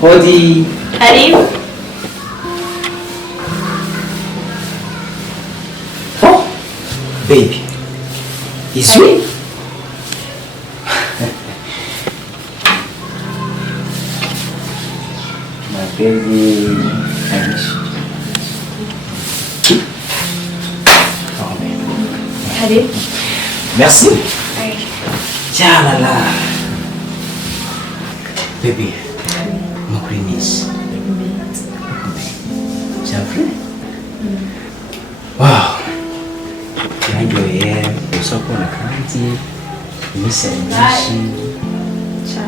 Hodi. Karibu. Oh, baby. Is you? My baby. I miss you. Oh, baby. Karibu. Merci. Ya la la. Baby. Mukuri nice. J'avoue. Wow. Biraryoheye gusa kubona kandi iminsi ari myinshi.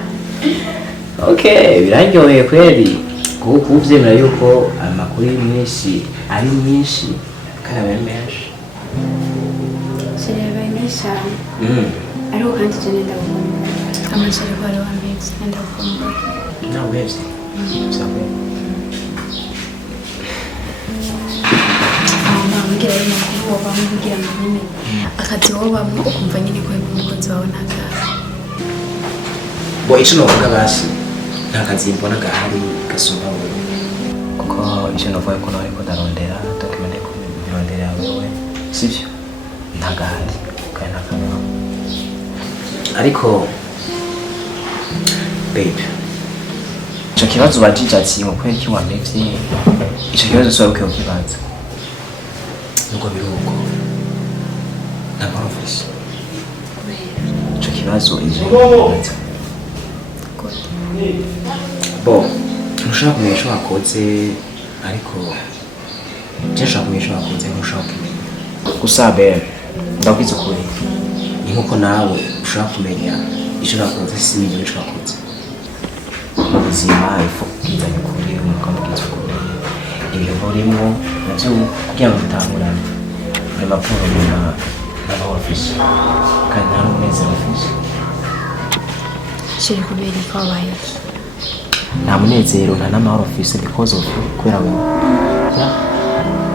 Okay, biraryoheye kweli kuko uvyemera yuko amakuru y'imyinshi ari myinshi kandi ari menshi. Sireba imesha. Ariko kandi cyane ndagukunda. Amashari kwa lewa mbezi ndagukunda. Na wezi. Sabe. Mbwira yino kuba bamubwira nyine akazi wowe bamwe ukumva nyine ko umukozi wawe ntagaha. Bo ico novuga basi nta kazi mbona gahari gasumba wewe kuko ico novuga ko nawe ko darondera document ko birondera wewe sivyo nta gahari kandi nta kamwe ariko babe ico kibazo bajije ati ngo kweri ki wamevye ico kibazo so uke ukibaza nuko biruko na marofisi ico kibazo izo bo ntushaka kumenya icyo wakoze ariko icyo nshaka kumenya icyo wakoze ntushaka kumenya gusa bebe ndabwizukuri ni nkuko nawe ushaka kumenya icyo wakoze simenya icyo wakoze mu buzima ifu kubwizanya ukuri mukamubwizukuri ibintu urimo nabyo kugira ngo bitangurane muri mapuro n'aba ofisi kandi nta n'umunezero ofisi Shiri kubera ko wabaye iki? Nta munezero nta n'amahoro ofisi because of kubera wewe. Ya?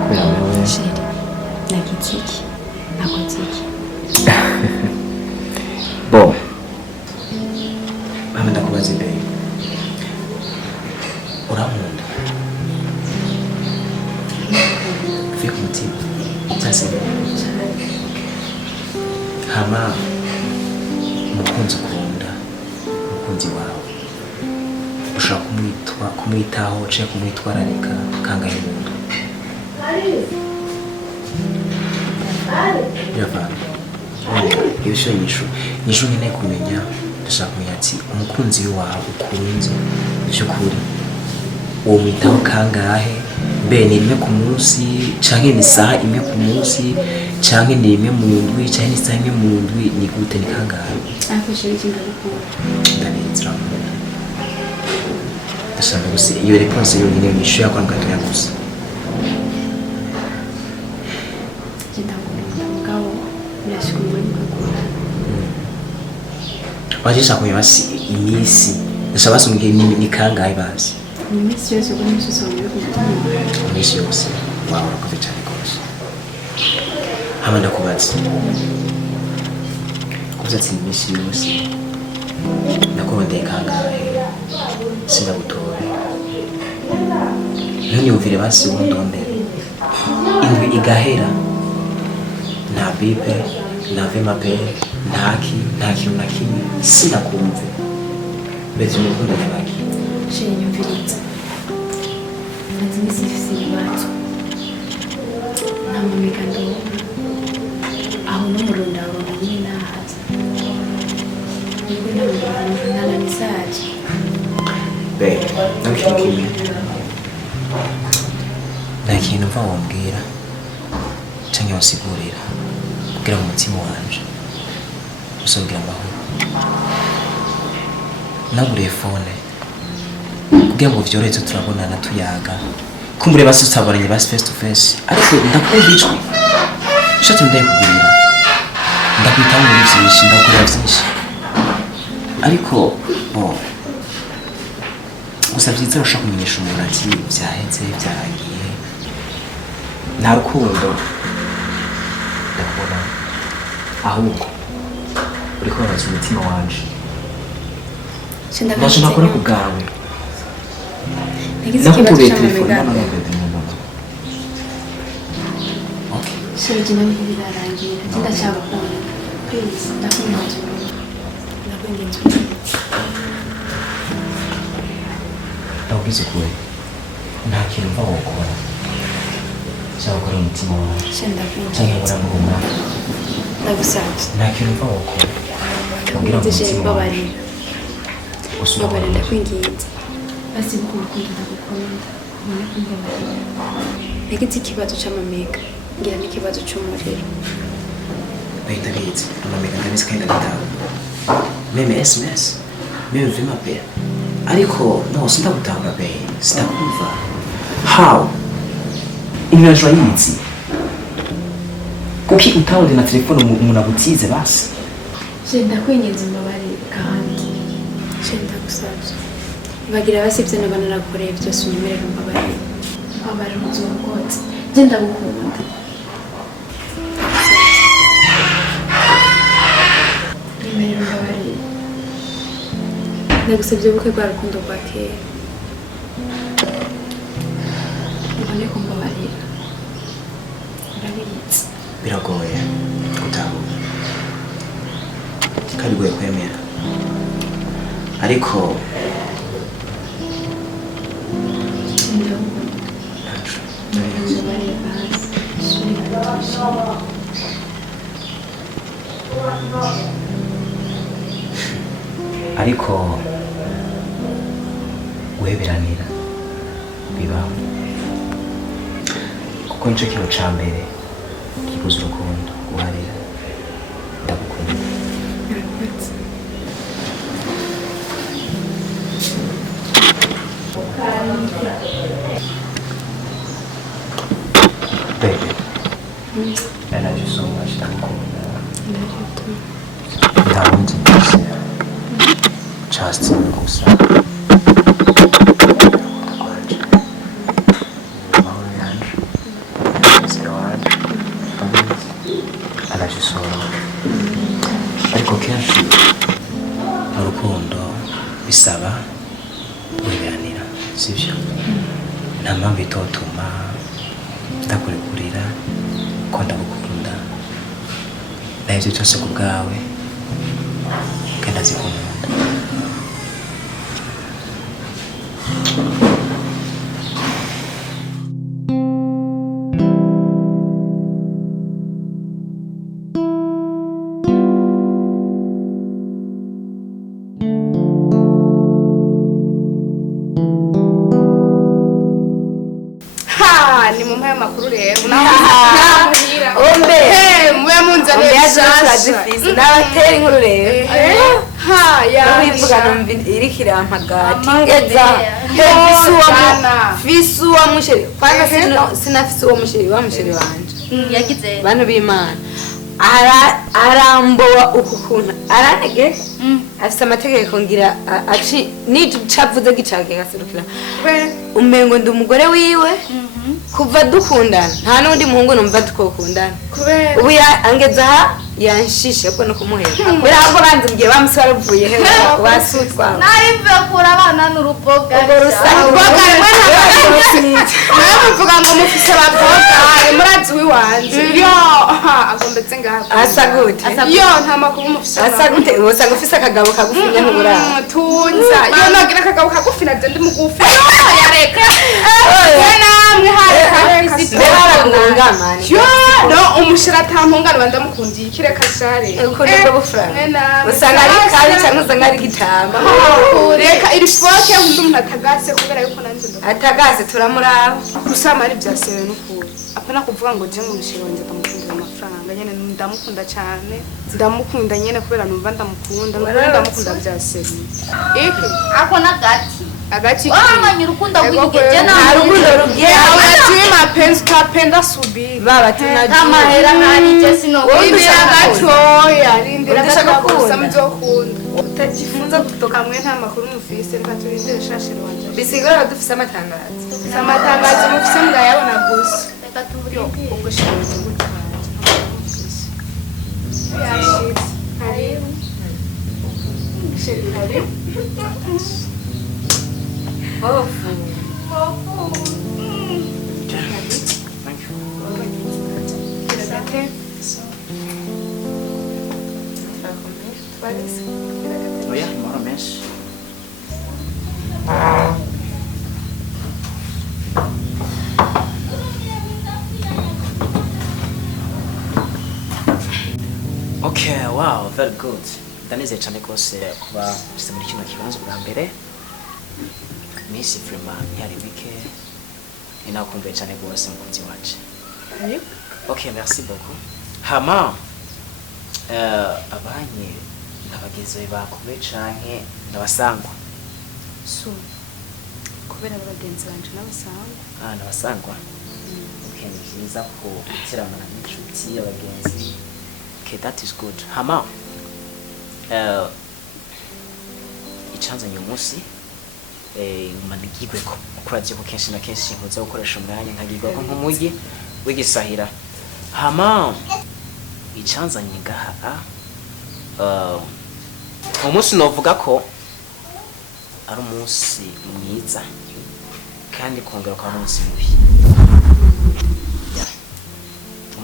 Kubera wewe. Shiri. Nakitsiki. Nakotsiki. Bo. Mama ndakubaza imbere. Urankunda. Fika umutima. Cyase. Hama umukunzi ukunda. Umukunzi wawe. Ushaka kumwitaho cyangwa kumwitwararika kangahe umuntu. Yavana. Ibisho nyishu nyine kumenya ndashaka kumenya ati umukunzi wawe ukunze by'ukuri uwo mwitaho kangahe mbe ni rimwe ku munsi canke ni saha imwe ku munsi canke ni rimwe mu ndwi canke ni saha imwe mu ndwi ni gute ni kangahe afashe ikintu gukora ndanezera ndashaka gusa iyo response yonyine nyishu yakora ngatoya gusa wajisha kumenya basi imisi ndashaka basumike ni kangahe basi imisi yose ubwo imisi yose wamenya kumutima imisi yose wawe urakoze cyane rwose hama ndakubaza kuvuze ati imisi yose nakurondeye kangahe sindagutore ntunyumvire basi wundondere indwi igahera nta bipe nta vemapere nta kintu na kimwe sinakumve mbese umukunda nyabaki shiri nyumviriza maze imisi ifise ibibazo nta mumigando aho n'umurundi abona nyine nahaza nibwo nta misaje Babe, ntakintu kimwe nta kintu mva wambwira canke wasigurira kugira mu mutima wanje usubwira amahoro naguriye fone kugira ngo vyorohereze turabonana tuyaga kumbure basi tutaboranye basi face to face ariko ndakumva ijwi nshatse ndayikugurira ndakwitaho muri vyinshi ndakugurira vyinshi ariko gusa vyiza urashaka kumenyesha umuntu ati vyaheze vyarangiye nta rukundo ndakubona ahubwo uriko urabaza umutima wanje ndashaka kure ku bwawe nagize ikibazo cy'amamega sheri nawe ntibirarangira ngenda cyagukunda please ndakwinginze amubwizukuri nta kintu mva wokora cyangwa ukora umutima wawe cyangwa uramuhuma ndagusabye nta kintu mva wokora kugira ngo umutima wawe babarira ndakwinginze basi gukunda ndagukunda ubone kumbabarira nagize ikibazo cy'amamega ngira n'ikibazo cy'umuriro bahita bizi amamega ndabizi kandi ndabitaho meme SMS meme vima pe ariko no sindagutahura pe sindakumva how imyajwa yizi kuki utawundi na telefone umuntu agutize basi ndakwinginze mbabarira kandi ndagusabye bagira basibye n'abana nakoreye byose unyemerera mbabarira ubuzima bwose genda gukunda nyemerera mbabarira ndagusabye ubukwe bwa rukundo rwa kera ubone ko mbabarira urabizi biragoye gutahura kandi bigoye kwemera ariko ariko guheberanira bibaho kuko nicyo kintu ca mbere kiguza urukundo guharira ndagukunda baby I love you so much ndagukunda ndawundi mbese just gusa ariko kenshi mu rukundo bisaba guheberanira sibyo nta mpamvu itotuma ndakurekurira ko ndagukunda nabyo cyose ku bwawe kandi azikunda makuru rero namuhira ombe muya munzanira n'abatera inkuru rero ya wivuga numva iri kirampagati ngeza fisu wa musheri kwana sinafise uwo musheri wa musheri wanje yagize bantu b'Imana arambowa ukukuntu aranege afite amategeko ngira aci nicavuze gicage gaserukira umengo ndi umugore wiwe kuva dukundana nta nundi muhungu numva tukokundana ubu angeze aha yanshishe ko no kumuhera bera ahubwo banze mugiye bamusara uvuye he wasutwa narimve kura abana n'uruboga navuga ngo mufise ababoga murazi wiwanje yo agombetse ngaho asa gute yo nta makuru mufise asa gute wosa gufise akagabo kagufinya ntubura tunza yo nagira akagabo kagufi na ndi mugufi yareka namwe hari baragunga mani yo no umushira tampungana bandamukundiye kireka share uko nibwo bufranga usanga ari kari cyangwa usanga ari gitamba reka iri foke undi umuntu atagase kubera yuko nanjye atagase turamuraba gusama ari byasewe n'ukuri apana kuvuga ngo je ngumushirongeza ndamukundira amafaranga nyene ndamukunda cyane ndamukunda nyene kubera numva ndamukunda ndamukunda byasewe iki ako nagati agati wamanye urukundo rw'igije na urukundo rugiye abati mapenzi kapenda subiri baba tuna kamahera nkari je sino indira gatoya rindira gatoya muzokunda utagifunza gutoka kamwe nta makuru mufise reka turindire shashiro wanje bisigara dufise amatangazo amatangazo mufise murayabona gusa reka tuburi ubwo shiranje yashitse hari sheri hari Hofu. Thank you. Oya, amahoro menshi. Okay, wow, very good. Ndanezeye cyane rwose kuba mfite muri kino kibanza bwa mbere. Miss Frema yari bike. Inakumbuye cyane rwose mukunzi wacu. Okay, merci beaucoup. Hama abanye n'abagenzi bakubwe canke n'abasangwa. So kubera abagenzi banje n'abasangwa. N'abasangwa. Okay, ni byiza ko iteramana n'inshuti abagenzi. Okay, that is good. Hama icyanzanye umunsi manigigweko kuraje ko kenshi na kenshi nkoze gukoresha umwanya nkagigwako nk'umugi w'igisahira. Hama icyanzanye ngaha umunsi novuga ko ari umunsi mwiza kandi kongera kwa umunsi mubi.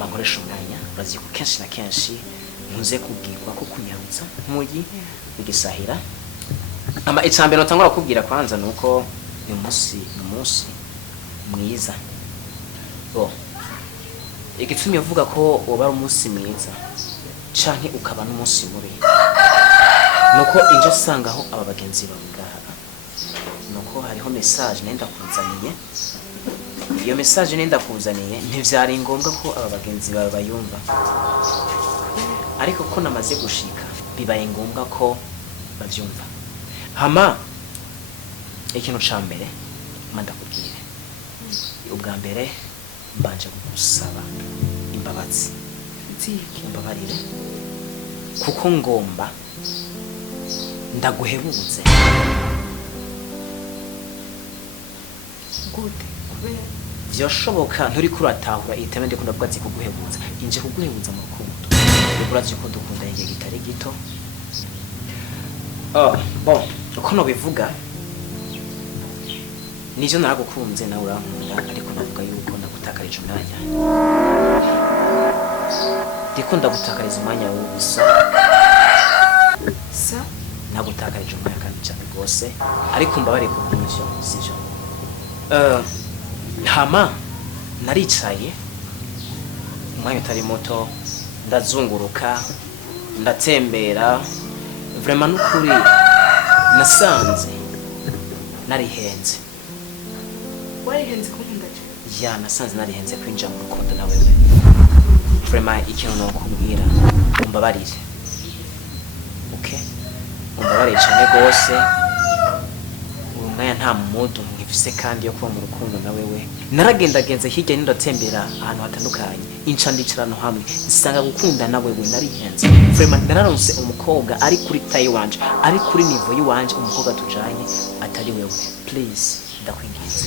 Nkoresha umwanya urazi ko kenshi na kenshi ntuze kubwirwa ko kunyarutsa nk'umugi w'igisahira. Ama icambere notangura kubwira kwanza nuko uyu munsi mwiza. Igitumi uvuga ko woba ari umunsi mwiza canke ukaba n'umunsi mubi nuko inje sangaho aba bagenzi bawe ngaha nuko hariho message nenda kuzaniye. Iyo message nenda kuzaniye ntivyari ngombwa ko aba bagenzi bawe bayumva, ariko ko namaze gushika bibaye ngombwa ko bavyumva. Hama ikintu ca mbere mandakubwire, ubwa mbere mbanje kugusaba imbabazi. Imbabarire kuko ngomba ndaguhebuze. Gute kubera vyoshoboka nturi kuratahura iteme ndi kunda bwatsi kuguhebuza. Inje kuguhebuza mu rukundo. Urazi ko dukunda igihe gitari gito. Bon, uko no bivuga nivyo naragukunze nawe urankunda, ariko navuga yuko nagutakarije umwanya. Ndiko ndagutakariza umwanya w'ubusa. sa Nagutakarije umwanya kandi cyane rwose, ariko mbabare ko n'ivyo sivyo. Hama naricaye umwanya utari muto ndazunguruka ndatembera. Vraiment nukuri nasanze narihenze. warihenze kunkunda je. Ya nasanze narihenze kwinjira mu rukundo na wewe. Vraiment ikintu nokubwira umbabarire. Okay? Umbabarire cyane rwose. Umwanya nta mudu ngifise kandi yo kuba mu rukundo na wewe. Naragendagenze hirya n'indatembera ahantu hatandukanye. Inca ndicarano hamwe nsanga gukunda na wewe narihenze. Vraiment nararonse umukobwa ari kuri tayi wanje, ari kuri niveau yiwanje, umukobwa tujanye atari wewe. Please ndakwinginze.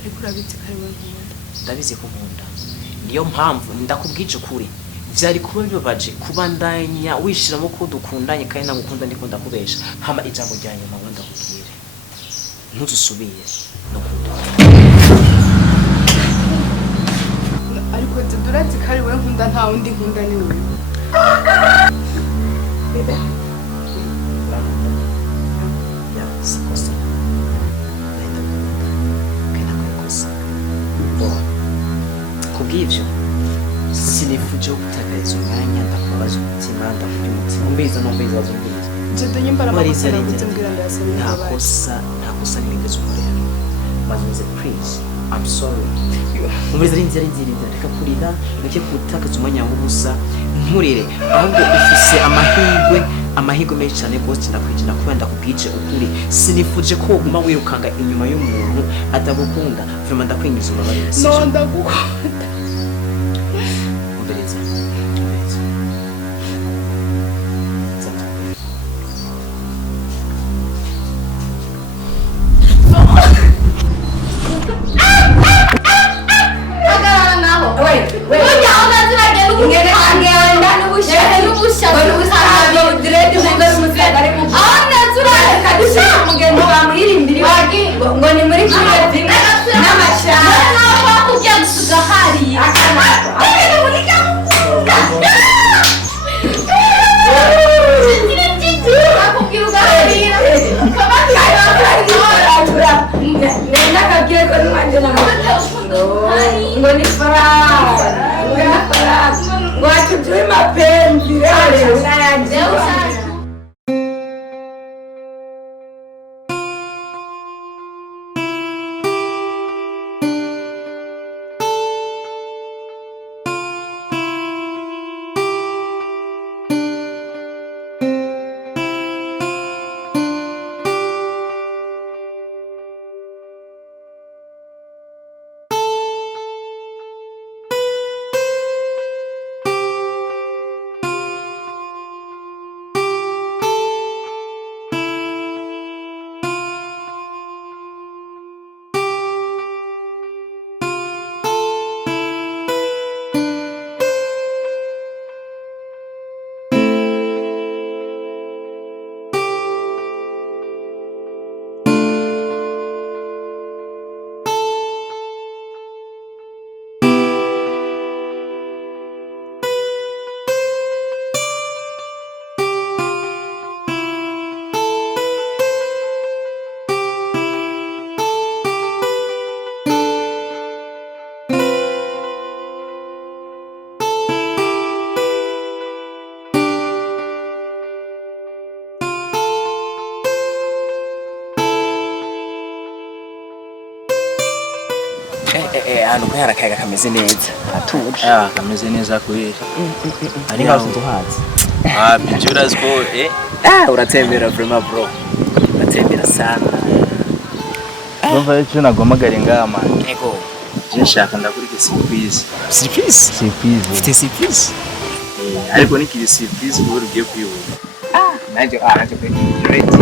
Ariko urabizi ko ari wewe nkunda. Ndabizi ko nkunda. Niyo mpamvu ndakubwije ukuri. Vyari kuba bibabaje kubandanya wishiramo ko dukundanye kandi nagukunda ndikunda kubesha. Hama ijambo rya nyuma wanda kubwire. Ntuzusubire no kunda. Ariko urazi ko ari wewe nkunda, nta wundi nkunda ni wewe. Bebe. Ya, sikosa. Nenda kenda kukosa. Bo. Kubwivyo sinifuje gutakariza umwanya ndakubaza umutima ndakugira umutima. Umbiza wazumbiza. Je nyembara amakosa nakumbwira ndasaba imbabazi. Nta kosa nigeze ukorera. Maze please, I'm sorry. Umuriza rinzira reka kurira, reke kutakaza umwanya w'ubusa. Nturire ahubwo ufise amahirwe menshi cyane gose ndakwijina kuba ndakubwije ukuri. Sinifuje ko uguma wirukanga inyuma y'umuntu atagukunda. Vraiment ndakwingiza umbabarire. No ndagukunda. Umbereza. ngo ni Hano ko harakaga kameze neza. Atuje. Kameze neza kweli. Ari ngaho tuhazi. Bijura sko uratembera vraiment bro. Uratembera sana. Bumva icyo nagomagara ngama. Ego. Je nshaka ndakurike surprise. Surprise? Surprise. Ufite surprise? Ariko nikiri surprise bwo rugiye kuyibona. Nanjye pe ready.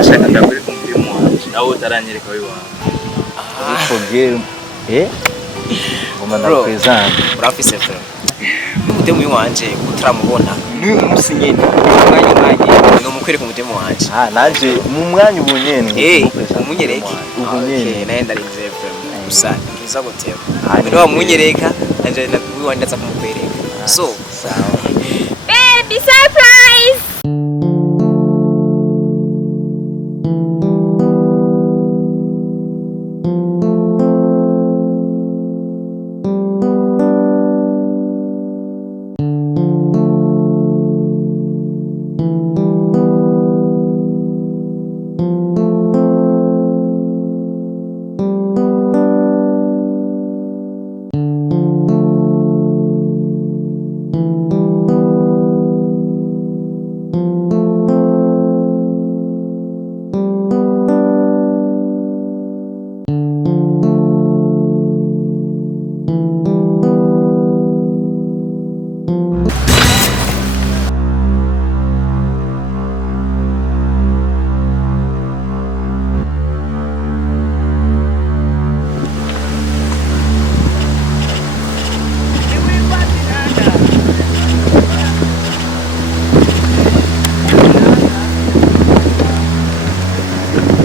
Nshaka ndakurike umurimo wacu. Nawe utaranyereka wewe wawe. Forget. Ngoma ndakwezana. Urafise frère. Umutemu wanje utramubona. Ni umunsi nyene. Mwanya no mukwereka umutemu wanje. Naje mu mwanya ubunyene. Umunyereke. Ubunyene. Naye ndarinze frère. Gusa nkiza gutema. Ni wa munyereka nanje ndakuwanda za kumukwereka. So, sawa. Baby surprise.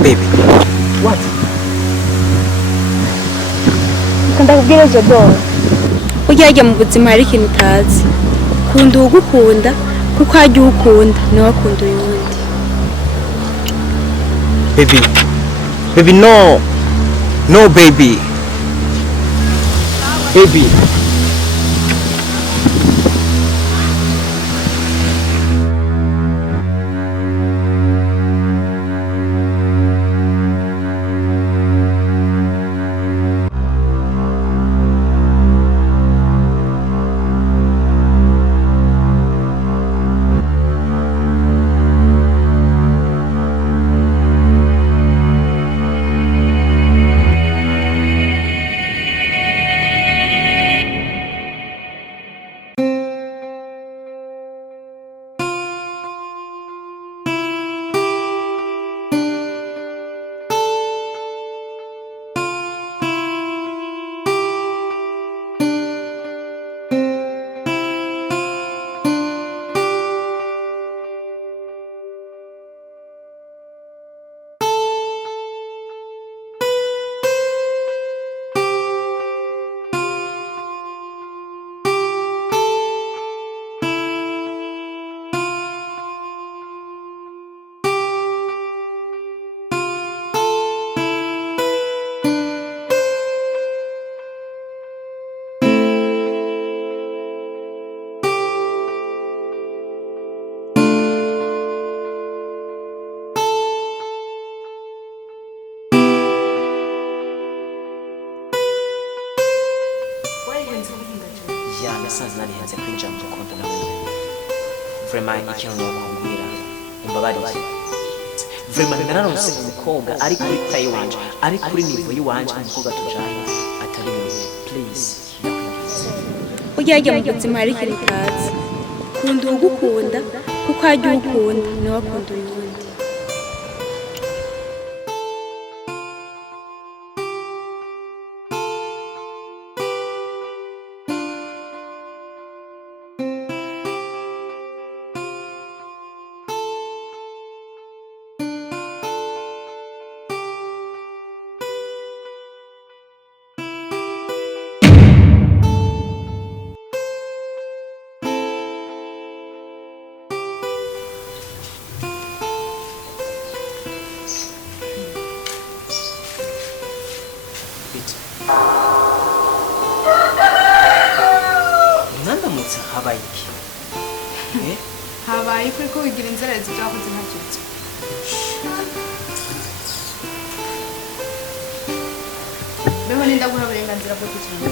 Baby. What? Ndakubwira Jadon. Ujya mu buzima hari ikintu utazi. Kunda ugukunda kuko ajya ukunda nawe akunda uyundi. Baby. Baby no. No baby. Baby. ya nasanze narihenze kwinjira mu rukundo nawe vraiment ikintu nokubwira umbabariye vraiment nararonse umukobwa ari kuri tayi wanje ari kuri nivo yiwanje umukobwa tujanye atari mwiza please ujya mu buzima hari ikintu utazi kunda ugukunda kuko ajya ugukunda niwe akunda uyundi nandamutse habaye iki habaye ko wigira inzererezi byakoze ntakiretse beho nindaguha uburenganzira bwo gukina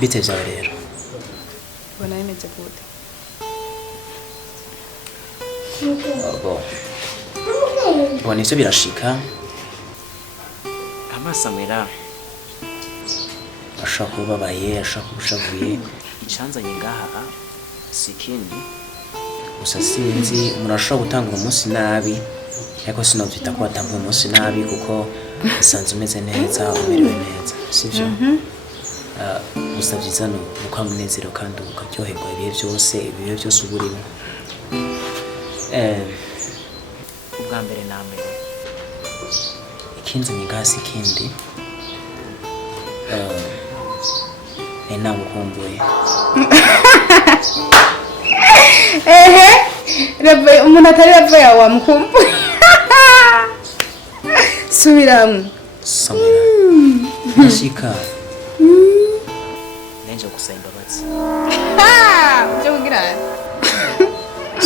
bite vyawe rero bona bimeze gute bona ivyo birashika amasamwera ashaka kubabaye ashaka kubushavuye icanzanye ngaha sikindi gusa sinzi umuntu ashobora gutanga umunsi nabi ariko sinovyita ko watanga umunsi nabi kuko usanze umeze neza umerewe neza sivyo gusa vyiza ni uko umunezero kandi ukaryoherwa ibihe byose uba urimo ubwa mbere na mbere ikinzanye ngaha si ikindi namukumbuye umuntu atari rapfa yawe wamukumbuye subiramwe samwera ndashika nenje gusaba imbabazi uje kugira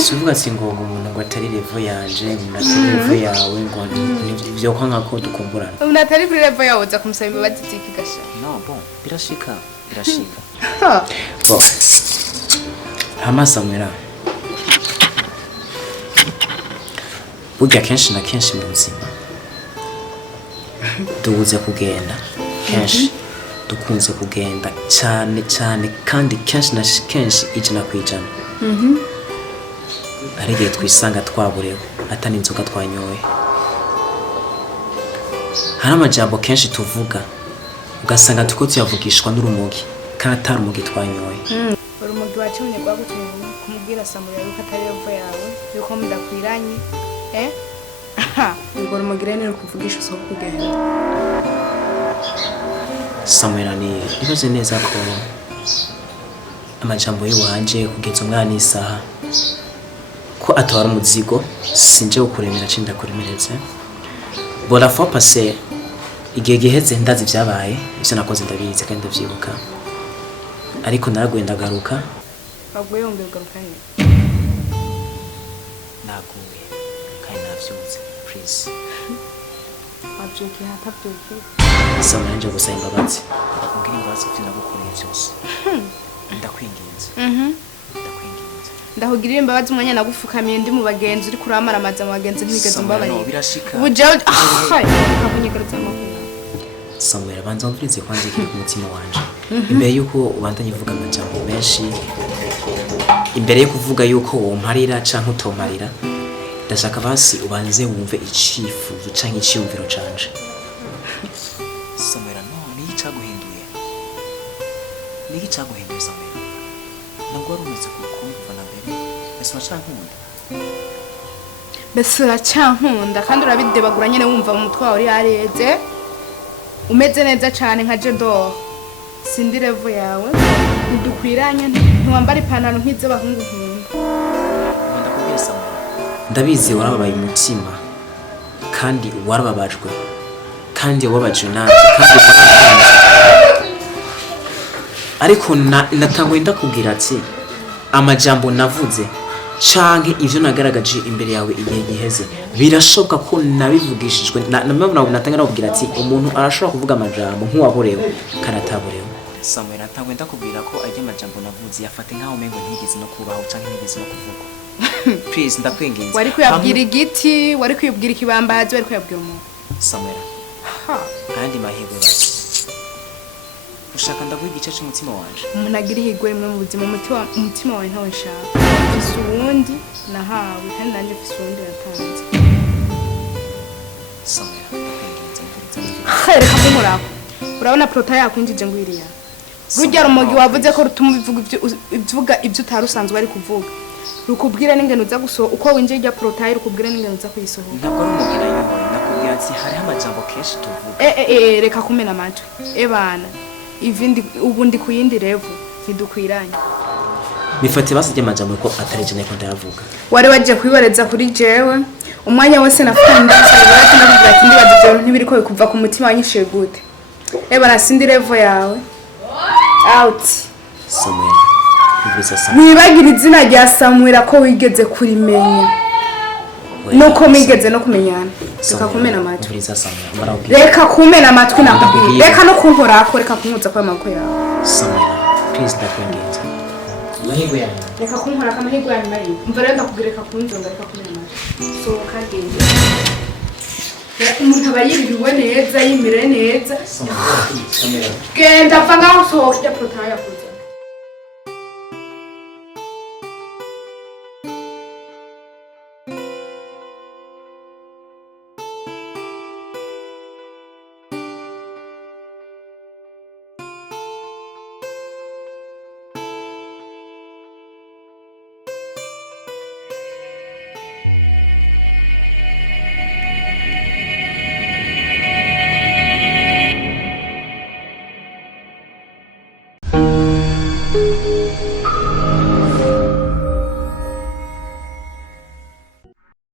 sivuga ati ngo umuntu ngo atari revo yanje umuntu atari revo yawe ngo nivyo kwa nkako dukumburana umuntu atari kuri rapfa yawe uza kumusaba imbabazi ziki gasha no bon birashika bon hama samwera burya kenshi na kenshi mu buzima duhuze kugenda kenshi dukunze kugenda cyane kandi kenshi na kenshi ijana ku ijana hari igihe twisanga twaburewe atari inzoga twanyoye hari amajambo kenshi tuvuga ugasanga turiko tuyavugishwa n'urumogi kandi atari urumogi twanyoye urumogi wacimunye rwagutumye kumubwira samurira yuko atari rapfa yawe yuko mudakwiranye ubwo urumogi rero ni rukuvugisha usoko kugenda samwera ni ibaze neza ko amajambo y'iwanje kugeza umwana isaha ko atwara umuzigo sinje gukuremera cinda kuremereze bona fois passé igihe giheze ndazi vyabaye ivyo nakoze ndabizi kandi ndavyibuka ariko naraguye ndagaruka baguye yombe ugarukanye naguye kandi navyutse please wabyukiye hatabyukiye samwera nje gusaba imbabazi ubwira imbabazi ko ndagukoreye vyose ndakwinginze ndahugirira imbabazi umwanya nagufukamiye ndi mu bagenzi uri kuramara amazi mu bagenzi ntigeze umbabarira birashika ubu jewe ntabunyegarutse amakuru samwera banza wumvirize kwanza ikiri ku mutima wanje imbere yuko ubandanye uvuga amajambo menshi imbere yo kuvuga yuko womparira canke utomparira ndashaka basi ubanze wumve icifuzo canke iciyumviro canje samwera none icaguhinduye niki caguhinduye samwera ntabwo wari umeze kukumva na mbere ese uracankunda mbese uracyankunda kandi urabidebagura nyine wumva mu mutwe wawe uri yareze umeze neza cyane nka jedor sindi revo yawe ntidukwiranye ntiwambara ipantaro nk'iz'abahungu nkunda ndabizi warababaye umutima kandi warababajwe kandi wababajwe nanjye kandi warakunze ariko natangwe ndakubwira ati amajambo navuze canke ivyo nagaragaje imbere yawe igihe giheze birashoboka ko nabivugishijwe natanga nakubwira ati umuntu arashobora kuvuga amajambo nk'uwaborewe karataborewe Samuel natangwe ndakubwira ko ajya amajambo navuze yafate nkaho mengo ntigeze no kubaho canke ntigeze no kuvuga please ndakwinginze wari kuyabwira igiti wari kuyabwira ikibambazi wari kuyabwira umuntu Samuel kandi mahirwe basi ushaka ndaguha igice cy'umutima wanje umuntu agira ihigwe rimwe mu buzima umutima wawe ntawe nshaka fise uwundi nahawe kandi nanjye fise uwundi yatanze Samuel reka kumurako urabona prota yakwinjije ngo iriya rujya rumogi wavuze ko rutuma uvuga ibyo utari usanzwe ari kuvuga rukubwira n'ingano uza gusohoka uko winjiye rya prota rukubwira n'ingano uza kuyisohoka ntabwo ari umugira yowe nakubwira ati hariho amajambo kenshi tuvuga reka kumena amatwi bana ivindi ubundi kuyindi revo ntidukwiranye bifate basije amajambo ko atarejene ko ndavuga wari waje kwibareza kuri jewe umwanya wose nafite ndasaba ati nakubwira ati ndibaza ibyo ntibiriko bikuva ku mutima wanyishiye gute bana sindi revo yawe out Samuel bivuze Samuel wibagira izina rya Samuel ko wigeze kurimenya nuko migeze no kumenyana reka kumena amatwi bivuze Samuel marabwira reka kumena amatwi nakubwira reka no kunkora ko reka kunkuza kwa mako yawe Samuel please ndakwinginze mahirwe yanyu reka kunkora kama mahirwe yanyu mari mva reka kubwira reka kunzonga reka kumena amatwi so kagenge umuntu aba yibiriwe neza yimire neza genda pfa ngaho sohoka ijya prota yakuze